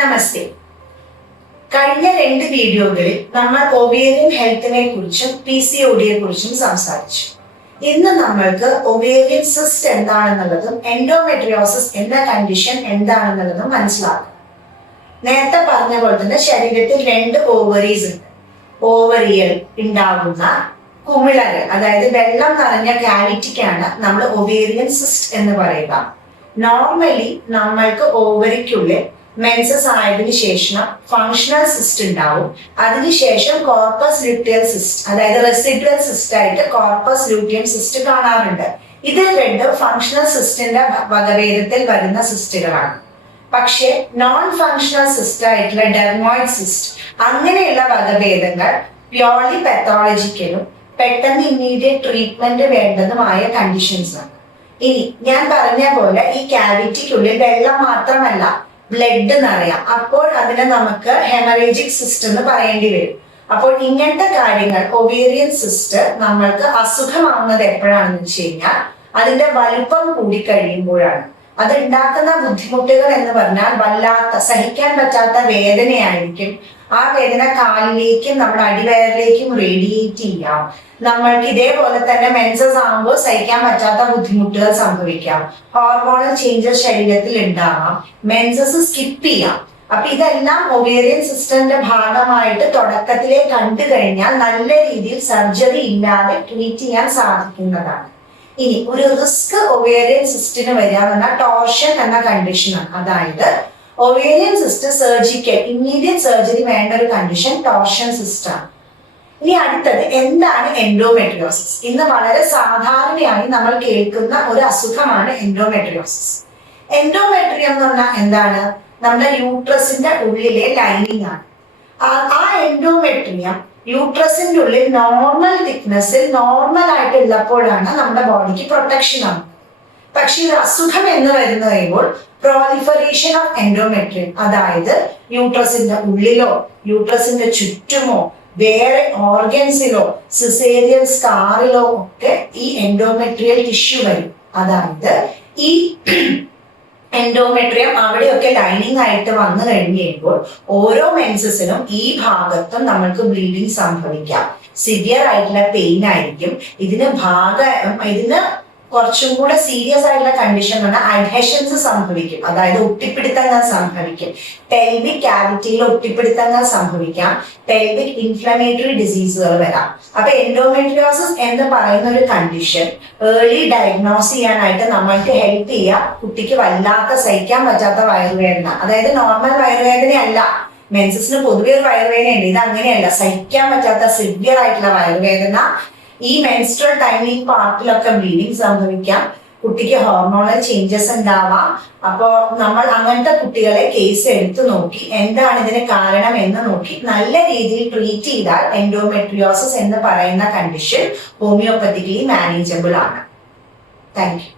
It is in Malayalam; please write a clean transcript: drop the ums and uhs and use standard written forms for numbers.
നമസ്തേ. കഴിഞ്ഞ 2 വീഡിയോകളിൽ നമ്മൾ ഒവേറിയൻ ഹെൽത്തിനെ കുറിച്ചും PCODയെ കുറിച്ചും സംസാരിച്ചു. ഇന്ന് നമ്മൾക്ക് ഒവേറിയൻ സിസ്റ്റ് എന്താണെന്നുള്ളതും എൻഡോമെട്രിയോസിസ് എന്ന കണ്ടീഷൻ എന്താണെന്നുള്ളതും മനസ്സിലാക്കാം. നേരത്തെ പറഞ്ഞ പോലെ തന്നെ ശരീരത്തിൽ 2 ഓവറീസ് ഉണ്ട്. ഓവറിയിൽ ഉണ്ടാകുന്ന കുമിളകൾ, അതായത് വെള്ളം നിറഞ്ഞ കാവിറ്റിക്കാണ് നമ്മൾ ഒവേറിയൻ സിസ്റ്റ് എന്ന് പറയുക. നോർമലി നമ്മൾക്ക് ഓവറിക്കുള്ളിൽ മെൻസസ് ആയതിനു ശേഷം ഫങ്ഷണൽ സിസ്റ്റ് ഉണ്ടാവും. അതിനുശേഷം കോർപ്പസ് ല്യൂട്ടിയൽ സിസ്റ്റ്, അതായത് റെസിഡുവൽ സിസ്റ്റ് ആയിട്ട് കോർപ്പസ് ല്യൂട്ടിയം സിസ്റ്റ് കാണാറുണ്ട്. ഇത് 2 ഫങ്ഷണൽ സിസ്റ്റിന്റെ വകഭേദത്തിൽ വരുന്ന സിസ്റ്റുകളാണ്. പക്ഷേ നോൺ ഫങ്ഷണൽ സിസ്റ്റ് ആയിട്ടുള്ള ഡെർമോയിഡ് സിസ്റ്റ്, അങ്ങനെയുള്ള വകഭേദങ്ങൾ പ്യോർലി പാത്തോളജിക്കലും പെട്ടെന്ന് ഇമ്മീഡിയറ്റ് ട്രീറ്റ്മെന്റ് വേണ്ടതുമായ കണ്ടീഷൻസ് ആണ്. ഇനി ഞാൻ പറഞ്ഞ പോലെ ഈ കാവിറ്റിക്കുള്ളിൽ വെള്ളം മാത്രമല്ല, ബ്ലഡ് നിറയാം. അപ്പോൾ അതിനെ നമുക്ക് ഹെമറേജിക് സിസ്റ്റ് എന്ന് പറയേണ്ടി വരും. അപ്പോൾ ഇങ്ങനത്തെ കാര്യങ്ങൾ, ഒവേറിയൻ സിസ്റ്റ് നമ്മൾക്ക് അസുഖമാവുന്നത് എപ്പോഴാണെന്ന് വെച്ച് കഴിഞ്ഞാൽ അതിന്റെ വലുപ്പം കൂടി കഴിയുമ്പോഴാണ്. അത് ഉണ്ടാക്കുന്ന ബുദ്ധിമുട്ടുകൾ എന്ന് പറഞ്ഞാൽ വല്ലാത്ത, സഹിക്കാൻ പറ്റാത്ത വേദനയായിരിക്കും. ആ വേദന കാലിലേക്കും നമ്മുടെ അടിവയറിലേക്കും റേഡിയേറ്റ് ചെയ്യാം. നമ്മൾക്ക് ഇതേപോലെ തന്നെ മെൻസസ് ആകുമ്പോൾ സഹിക്കാൻ പറ്റാത്ത ബുദ്ധിമുട്ടുകൾ സംഭവിക്കാം. ഹോർമോണൽ ചേഞ്ചസ് ശരീരത്തിൽ ഉണ്ടാവാം. മെൻസസ് സ്കിപ്പ് ചെയ്യാം. അപ്പൊ ഇതെല്ലാം ഒവേറിയൻ സിസ്റ്റത്തിന്റെ ഭാഗമായിട്ട് തുടക്കത്തിലെ കണ്ടു കഴിഞ്ഞാൽ നല്ല രീതിയിൽ സർജറി ഇല്ലാതെ ട്രീറ്റ് ചെയ്യാൻ സാധിക്കുന്നതാണ്. ഇനി ഒരു റിസ്ക് ഒവേറിയൻ സിസ്റ്റിന് വരിക എന്ന് പറഞ്ഞാൽ ടോർഷൻ എന്ന കണ്ടീഷനാണ്. അതായത് ovarian cyst surgical, immediate surgery വേണ്ട ഒരു കണ്ടീഷൻ ടോർഷൻ സിസ്റ്റ് ആണ്. ഇനി അടുത്തത് എന്താണ് എൻഡോമെട്രിയോസിസ്? ഇന്ന് വളരെ സാധാരണയായി നമ്മൾ കേൾക്കുന്ന ഒരു അസുഖമാണ് എൻഡോമെട്രിയോസിസ്. എൻഡോമെട്രിയം എന്ന് പറഞ്ഞാൽ എന്താണ്? നമ്മുടെ യൂട്രസിന്റെ ഉള്ളിലെ ലൈനിങ് ആണ്. ആ എൻഡോമെട്രിയം യൂട്രസിന്റെ ഉള്ളിൽ നോർമൽ തിക്നെസ്സിൽ നോർമൽ ആയിട്ടുള്ളപ്പോഴാണ് നമ്മുടെ ബോഡിക്ക് പ്രൊട്ടക്ഷൻ ആണ്. പക്ഷെ ഇത് അസുഖം എന്ന് വരുന്ന കഴിയുമ്പോൾ പ്രോലിഫറേഷൻ ഓഫ് എൻഡോമെട്രിയം, അതായത് യൂട്രസിന്റെ ഉള്ളിലോ യൂട്രസിന്റെ ചുറ്റുമോ വേറെ ഓർഗൻസിലോ സിസേറിയൻ സ്കാറിലോ ഒക്കെ ഈ എൻഡോമെട്രിയൽ ടിഷ്യൂ വരും. അതായത് ഈ എൻഡോമെട്രിയം അവിടെയൊക്കെ ലൈനിങ് ആയിട്ട് വന്നു കഴിഞ്ഞ് കഴിയുമ്പോൾ ഓരോ മെൻസസിനും ഈ ഭാഗത്തും നമ്മൾക്ക് ബ്ലീഡിങ് സംഭവിക്കാം. സിവിയർ ആയിട്ടുള്ള പെയിൻ ആയിരിക്കും. ഇതിന് കുറച്ചും കൂടെ സീരിയസ് ആയിട്ടുള്ള കണ്ടീഷൻ പറഞ്ഞാൽ അഡ്ഹെഷൻസ് സംഭവിക്കും, അതായത് ഒട്ടിപ്പിടുത്തങ്ങൾ സംഭവിക്കും. പെൽവിക് ക്യാവിറ്റിയിൽ ഒട്ടിപ്പിടുത്തങ്ങൾ സംഭവിക്കാം. പെൽവിക് ഇൻഫ്ലമേറ്ററി ഡിസീസുകൾ വരാം. അപ്പൊ എൻഡോമെട്രിയോസിസ് എന്ന് പറയുന്ന ഒരു കണ്ടീഷൻ ഏർലി ഡയഗ്നോസ് ചെയ്യാനായിട്ട് നമ്മൾക്ക് ഹെൽപ്പ് ചെയ്യാം. കുട്ടിക്ക് വല്ലാത്ത സഹിക്കാൻ പറ്റാത്ത വയറുവേദന, അതായത് നോർമൽ വയറുവേദനയല്ല, മെൻസസിന് പൊതുവെ ഒരു വയറുവേദനയുണ്ട്, ഇത് അങ്ങനെയല്ല, സഹിക്കാൻ പറ്റാത്ത സിവിയർ ആയിട്ടുള്ള വയറുവേദന. ഈ മെൻസ്ട്രൽ ടൈമിൽ പാർട്ടിലൊക്കെ ബ്ലീഡിങ് സംഭവിക്കാം. കുട്ടിക്ക് ഹോർമോണൽ ചേഞ്ചസ് ഉണ്ടാവാം. അപ്പോൾ നമ്മൾ അങ്ങനത്തെ കുട്ടികളെ കേസ് എടുത്തു നോക്കി എന്താണ് ഇതിന് കാരണം എന്ന് നോക്കി നല്ല രീതിയിൽ ട്രീറ്റ് ചെയ്താൽ എൻഡോമെട്രിയോസിസ് എന്ന് പറയുന്ന കണ്ടീഷൻ ഹോമിയോപ്പത്തിക്കലി മാനേജബിൾ ആണ്. Thank you.